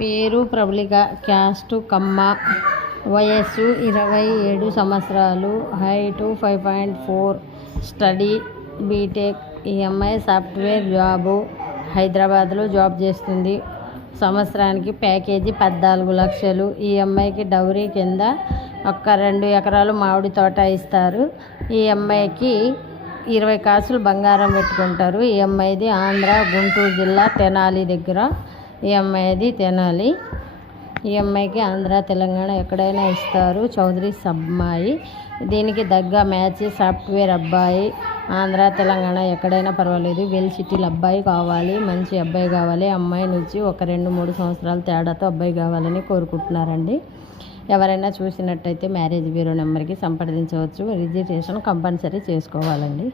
పేరు ప్రబలిక, క్యాస్టు కమ్మ, వయస్సు 27 సంవత్సరాలు, హైటు 5.4, స్టడీ బీటెక్. ఈ అమ్మాయి సాఫ్ట్వేర్ జాబు హైదరాబాద్లో జాబ్ చేస్తుంది. సంవత్సరానికి ప్యాకేజీ 14 లక్షలు. ఈ అమ్మాయికి డౌరీ కింద 2 ఎకరాలు మామిడి తోట ఇస్తారు. ఈ అమ్మాయికి 20 కాసులు బంగారం పెట్టుకుంటారు. ఈ అమ్మాయిది ఆంధ్ర గుంటూరు జిల్లా తెనాలి దగ్గర. ఈ అమ్మాయిది తెనాలి. ఈ అమ్మాయికి ఆంధ్ర తెలంగాణ ఎక్కడైనా ఇస్తారు. చౌదరీస్ అమ్మాయి. దీనికి దగ్గ మ్యాచ్ సాఫ్ట్వేర్ అబ్బాయి. ఆంధ్ర తెలంగాణ ఎక్కడైనా పర్వాలేదు. వెల్ సిటీలు అబ్బాయి కావాలి, మంచి అబ్బాయి కావాలి. అమ్మాయి నుంచి ఒక 2-3 సంవత్సరాల తేడాతో అబ్బాయి కావాలని కోరుకుంటున్నారండి. ఎవరైనా చూసినట్టయితే మ్యారేజ్ బ్యూరో నెంబర్కి సంప్రదించవచ్చు. రిజిస్ట్రేషన్ కంపల్సరీ చేసుకోవాలండి.